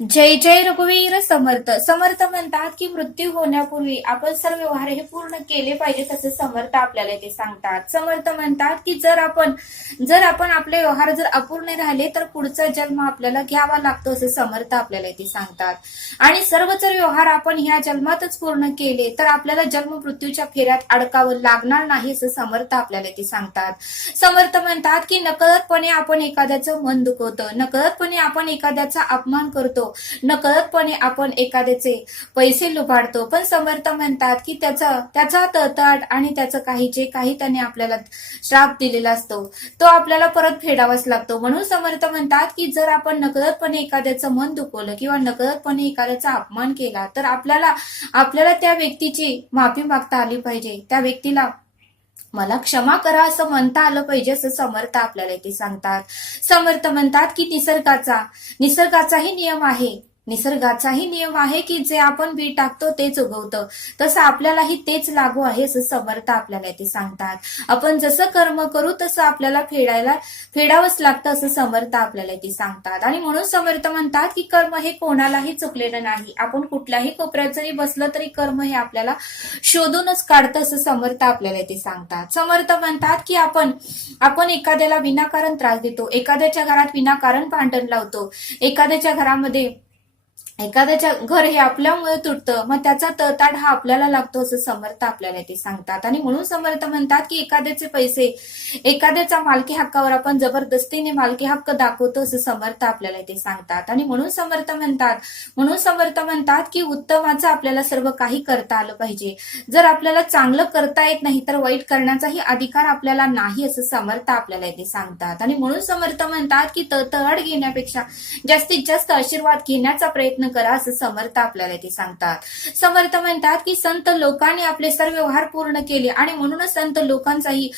जय जय रघुवीर समर्थ. समर्थ म्हणतात की मृत्यू होण्यापूर्वी आपण सर्व व्यवहार हे पूर्ण केले पाहिजे, तसे समर्थ आपल्याला ते सांगतात. समर्थ म्हणतात की जर आपण आपले व्यवहार जर अपूर्ण राहिले तर पुढचा जन्म आपल्याला घ्यावा लागतो, असे समर्थ आपल्याला ते सांगतात. आणि सर्व जर व्यवहार आपण ह्या जन्मातच पूर्ण केले तर आपल्याला जन्म मृत्यूच्या फेऱ्यात अडकावं लागणार नाही, असं समर्थ आपल्याला ते सांगतात. समर्थ म्हणतात की नकळतपणे आपण एखाद्याचं मन दुखवतो, नकळतपणे आपण एखाद्याचा अपमान करतो, नकळतपणे आपण एखाद्याचे पैसे लुबाडतो, पण समर्थ म्हणतात की त्याचा तळतळ आणि त्याचं काही त्याने आपल्याला श्राप दिलेला असतो तो आपल्याला परत फेडावाच लागतो. म्हणून समर्थ म्हणतात की जर आपण नकळतपणे एखाद्याचं मन दुखवलं किंवा नकळतपणे एखाद्याचा अपमान केला तर आपल्याला त्या व्यक्तीची माफी मागता आली पाहिजे, त्या व्यक्तीला मला क्षमा करा असं म्हणता आलं पाहिजे, असं समर्थ आपल्याला ते सांगतात. समर्थ म्हणतात की निसर्गाचाही नियम आहे की जे आपण बी टाकतो तेच उगवतं, तसं आपल्यालाही तेच लागू आहे, असं समर्थ आपल्याला ते सांगतात. आपण जसं कर्म करू तसं आपल्याला फेडावंच लागतं, असं समर्थ आपल्याला ते सांगतात. आणि म्हणून समर्थ म्हणतात की कर्म हे कोणालाही चुकलेलं नाही. आपण कुठल्याही कोपऱ्यात जरी बसलं तरी कर्म हे आपल्याला शोधूनच काढतं, असं समर्थ आपल्याला ते सांगतात. समर्थ म्हणतात की आपण एखाद्याला विनाकारण त्रास देतो, एखाद्याच्या घरात विनाकारण भांडण लावतो, एखाद्याच्या घर हे आपल्यामुळे तुटतं, मग त्याचा तळताड हा आपल्याला लागतो, असं समर्थ आपल्याला ते सांगतात. आणि म्हणून समर्थ म्हणतात की एखाद्याचे पैसे, एखाद्याचा मालकी हक्कावर आपण जबरदस्तीने मालकी हक्क दाखवतो, असं समर्थ आपल्याला ते सांगतात. आणि म्हणून समर्थ म्हणतात की उत्तमाचं आपल्याला सर्व काही करता आलं पाहिजे. जर आपल्याला चांगलं करता येत नाही तर वाईट करण्याचाही अधिकार आपल्याला नाही, असं समर्थ आपल्याला ते सांगतात. आणि म्हणून समर्थ म्हणतात की तळतळ घेण्यापेक्षा जास्तीत जास्त आशीर्वाद घेण्याचा प्रयत्न करा, असं समर्थ आपल्याला ते सांगतात. समर्थ म्हणतात की संत लोकांनी आपले सर्व व्यवहार पूर्ण केले आणि म्हणूनच संत लोकांचाही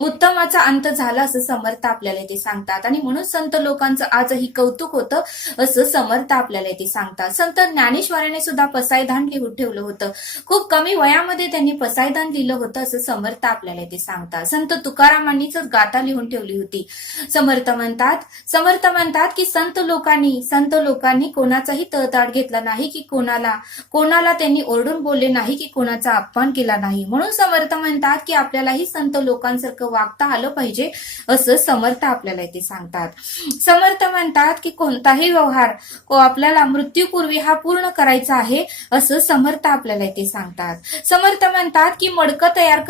उत्तमाचा अंत झाला, असं समर्थ आपल्याला ते सांगतात. आणि म्हणून संत लोकांचं आजही कौतुक होतं, असं समर्थ आपल्याला ते सांगतात. संत ज्ञानेश्वराने सुद्धा पसायदान लिहून ठेवलं होतं, खूप कमी वयामध्ये त्यांनी पसायदान लिहिलं होतं, असं समर्थ आपल्याला ते सांगतात. संत तुकारामांनीच गाथा लिहून ठेवली होती. समर्थ म्हणतात की संत लोकांनी कोणाचाही तळताड घेतला नाही, की कोणाला त्यांनी ओरडून बोलले नाही, की कोणाचा अपमान केला नाही. म्हणून समर्थ म्हणतात की आपल्यालाही संत लोकांसारखं वागता आलं पाहिजे, असं समर्थ आपल्याला ते सांगतात. समर्थ म्हणतात की कोणताही व्यवहार आपल्याला मृत्यूपूर्वी हा पूर्ण करायचा आहे, असं समर्थ आपल्याला ते सांगतात. समर्थ म्हणतात की मडकं तयार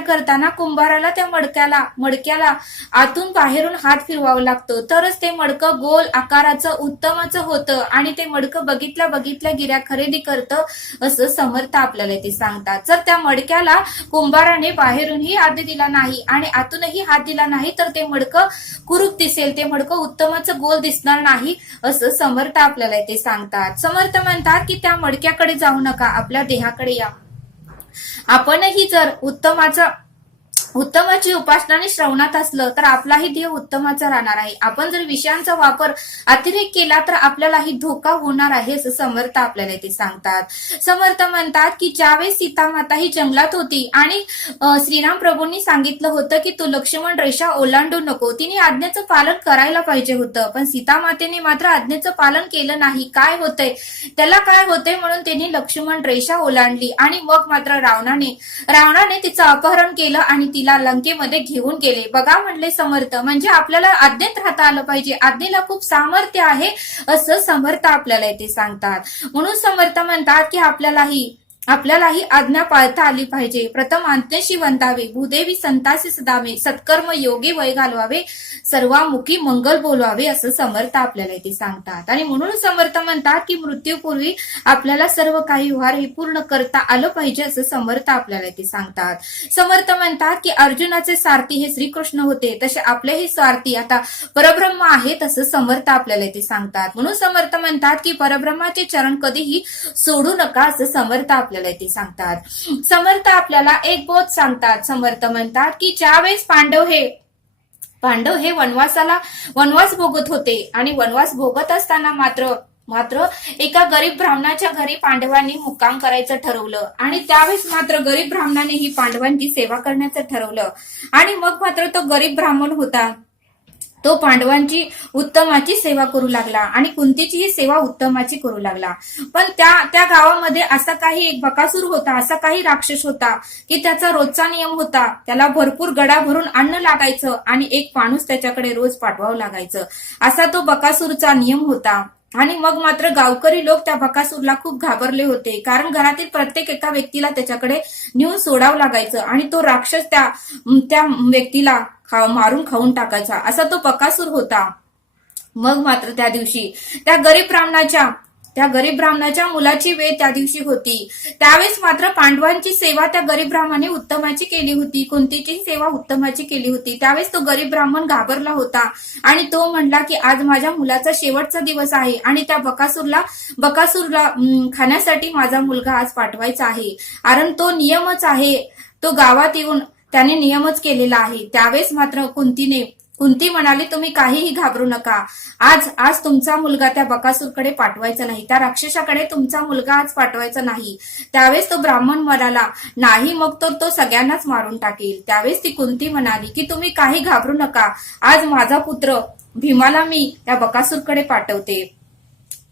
करताना कुंभाराला त्या मडक्याला आतून बाहेरून हात फिरवावं लागतो, तरच ते मडकं गोल आकाराचं उत्तमाचं होतं आणि ते मडकं बघितल्या गिऱ्हाईक खरेदी करतं, असं समर्थ आपल्याला ते सांगतात. जर त्या मडक्याला कुंभाराने बाहेरूनही हात दिला नाही आणि आतूनही हात दिला नाही तर ते मडकं कुरूप दिसेल, ते मडकं उत्तमाचं गोल दिसणार नाही, असं समर्थ आपल्याला ते सांगतात. समर्थ म्हणतात की त्या मडक्याकडे जाऊ नका, आपल्या देहाकडे या. आपणही जर उत्तमाची उपासना आणि श्रवणात असलं तर आपलाही देह उत्तमाचा राहणार आहे. आपण जर विषयांचा वापर अतिरेक केला तर आपल्यालाही धोका होणार आहे, असं समर्थ आपल्याला ते सांगतात. समर्थ म्हणतात की ज्यावेळेस सीतामाता ही जंगलात होती आणि श्रीराम प्रभूंनी सांगितलं होतं की तू लक्ष्मण रेषा ओलांडू नको, तिने आज्ञेचं पालन करायला पाहिजे होतं, पण सीतामातेने मात्र आज्ञेचं पालन केलं नाही. काय होतंय म्हणून तिने लक्ष्मण रेषा ओलांडली आणि मग मात्र रावणाने तिचं अपहरण केलं आणि तिला लंकेमध्ये घेऊन गेले. बघा म्हणले समर्थ, म्हणजे आपल्याला आज्ञेत राहता आलं पाहिजे, आज्ञेला खूप सामर्थ्य आहे, असं समर्थ आपल्याला ते सांगतात. म्हणून समर्थ म्हणतात की आपल्यालाही आज्ञा पाळता आली पाहिजे. प्रथम आज्ञेशी वंदावे, भूदेवी संतासी सदावे, सत्कर्म योगी वय घालवावे, सर्वामुखी मंगल बोलवावे, असं समर्थ आपल्याला ते सांगतात. आणि म्हणून समर्थ म्हणतात की मृत्यूपूर्वी आपल्याला सर्व काही व्यवहार हे पूर्ण करता आलं पाहिजे, असं समर्थ आपल्याला ते सांगतात. समर्थ म्हणतात की अर्जुनाचे सारथी हे श्रीकृष्ण होते, तसे आपलेही सारथी आता परब्रह्म आहेत, असं समर्थ आपल्याला ते सांगतात. म्हणून समर्थ म्हणतात की परब्रह्माचे चरण कधीही सोडू नका, असं समर्थ आपल्याला ते सांगतात. समर्थ आपल्याला एक बोध सांगतात. समर्थ म्हणतात की ज्यावेळेस पांडव हे वनवास भोगत होते आणि वनवास भोगत असताना मात्र एका गरीब ब्राह्मणाच्या घरी पांडवांनी मुक्काम करायचं ठरवलं आणि त्यावेळेस मात्र गरीब ब्राह्मणाने ही पांडवांची सेवा करण्याचं ठरवलं आणि मग मात्र तो गरीब ब्राह्मण होता, तो पांडवांची उत्तमाची सेवा करू लागला आणि कुंतीचीही सेवा उत्तमाची करू लागला. पण त्या गावामध्ये असा काही एक बकासूर होता, असा काही राक्षस होता की त्याचा रोजचा नियम होता, त्याला भरपूर गडा भरून अन्न लागायचं आणि एक माणूस त्याच्याकडे रोज पाठवावं लागायचं. असा तो बकासूरचा नियम होता. आणि मग मात्र गावकरी लोक त्या बकासूरला खूप घाबरले होते, कारण घरातील प्रत्येक एका व्यक्तीला त्याच्याकडे नेऊन सोडावं लागायचं आणि तो राक्षस त्या व्यक्तीला मारून खाऊन टाकायचा. असा तो बकासूर होता. मग मात्र त्या दिवशी त्या गरीब ब्राह्मणाच्या मुलाची वेळ त्या दिवशी होती. त्यावेळेस मात्र पांडवांची सेवा त्या गरीब ब्राह्मणाने उत्तमाची केली होती, कुंतीची सेवा उत्तमाची केली होती. त्यावेळेस तो गरीब ब्राह्मण घाबरला होता आणि तो म्हणला की आज माझ्या मुलाचा शेवटचा दिवस आहे आणि त्या बकासूरला खाण्यासाठी माझा मुलगा आज पाठवायचा आहे, कारण तो नियमच आहे, तो गावात येऊन त्याने नियमच केलेला आहे. त्यावेळेस मात्र कुंती म्हणाली, तुम्ही काहीही घाबरू नका, आज तुमचा मुलगा त्या बकासूरकडे पाठवायचा नाही, त्या राक्षसाकडे तुमचा मुलगा आज पाठवायचा नाही. त्यावेळेस तो ब्राह्मण म्हणाला, नाही, मग तो सगळ्यांनाच मारून टाकेल. त्यावेळेस ती कुंती म्हणाली की तुम्ही काही घाबरू नका, आज माझा पुत्र भीमाला मी त्या बकासूरकडे पाठवते.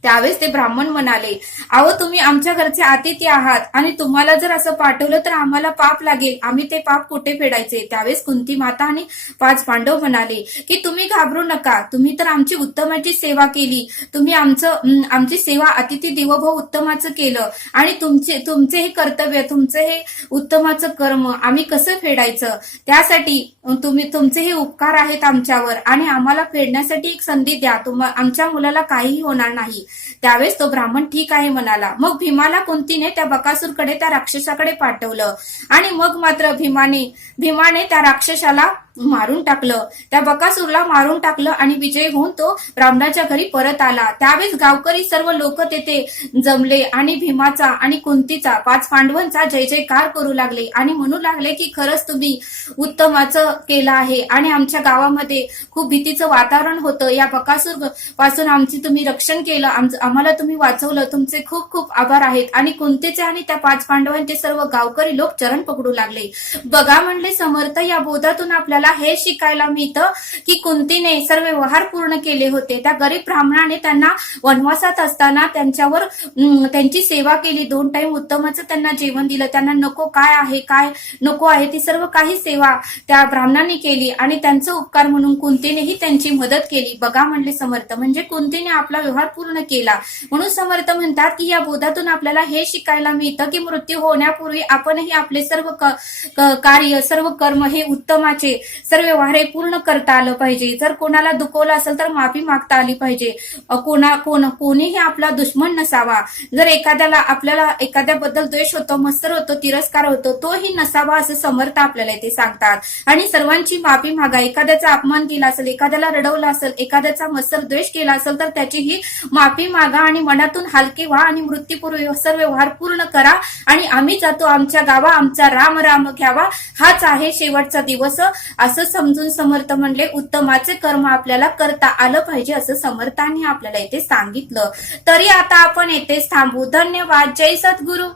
त्यावेळेस ते ब्राह्मण म्हणाले, अहो तुम्ही आमच्या घरचे अतिथी आहात आणि तुम्हाला जर असं पाठवलं तर आम्हाला पाप लागेल, आम्ही ते पाप कुठे फेडायचे. त्यावेळेस कुंती माता आणि 5 पांडव म्हणाले की तुम्ही घाबरू नका, तुम्ही तर आमची उत्तमाची सेवा केली, तुम्ही आमची सेवा अतिथी देवोभव उत्तमाचं केलं आणि तुमचे हे कर्तव्य, तुमचे हे उत्तमाचं कर्म आम्ही कसं फेडायचं, त्यासाठी तुमचे हे उपकार आहेत आमच्यावर आणि आम्हाला फेडण्यासाठी एक संधी द्या, आमच्या मुलाला काहीही होणार नाही. त्यावेळेस तो ब्राह्मण ठीक आहे म्हणाला. मग भीमाला कुंतीने त्या बकासूरकडे, त्या राक्षसाकडे पाठवलं आणि मग मात्र भीमाने त्या राक्षसाला मारून टाकलं, त्या बकासूरला मारून टाकलं आणि विजय होऊन तो ब्राह्मणाच्या घरी परत आला. त्यावेळेस गावकरी सर्व लोक तेथे जमले आणि भीमाचा आणि कुंतीचा, 5 पांडवांचा जय जयकार करू लागले आणि म्हणू लागले की खरंच तुम्ही उत्तमाचं केलं आहे आणि आमच्या गावामध्ये खूप भीतीचं वातावरण होतं, या बकासूर पासून आमची तुम्ही रक्षण केलं, आम्हाला तुम्ही वाचवलं, तुमचे खूप खूप आभार आहेत. आणि कुंतीचे आणि त्या 5 पांडवांचे सर्व गावकरी लोक चरण पकडू लागले. बघा म्हणले समर्थ, या बोधातून आपल्याला हे शिकायला मिळतं की कुंतीने सर्व व्यवहार पूर्ण केले होते. त्या गरीब ब्राह्मणाने त्यांना वनवासात असताना त्यांची सेवा केली, 2 टाइम उत्तमाचं त्यांना जेवण दिलं, त्यांना काय नको आहे ती सर्व काही सेवा त्या ब्राह्मणाने केली आणि त्यांचा उपकार म्हणून कुंतीनेही त्यांची मदत केली. बघा म्हणले समर्थ, म्हणजे कुंतीने आपला व्यवहार पूर्ण केला. म्हणून समर्थ म्हणतात की या बोधातून आपल्याला हे शिकायला मिळतं की मृत्यू होण्यापूर्वी आपणही आपले सर्व कार्य, सर्व कर्म हे उत्तमाचे सर्व व्यवहार पूर्ण करता आलं पाहिजे. जर कोणाला दुखवलं असेल तर माफी मागता आली पाहिजे. कोणीही आपला दुश्मन नसावा. जर आपल्याला एखाद्याबद्दल द्वेष होतो, मत्सर होतो, तिरस्कार होतो, तोही नसावा असं समर्थ आपल्याला इथे सांगतात. आणि सर्वांची माफी मागा. एखाद्याचा अपमान केला असेल, एखाद्याला रडवलं असेल, एखाद्याचा मत्सर द्वेष केला असेल तर त्याचीही माफी मागा आणि मनातून हलके व्हा आणि मृत्यूपूर्वी सर्व व्यवहार पूर्ण करा आणि आम्ही जातो आमच्या गावा, आमचा राम राम घ्यावा, हाच आहे शेवटचा दिवस असं समजून समर्थ म्हणले उत्तमाचे कर्म आपल्याला करता आलं पाहिजे असं समर्थांनी आपल्याला इथे सांगितलं. तरी आता आपण येथेच थांबू. धन्यवाद. जय सद्गुरू.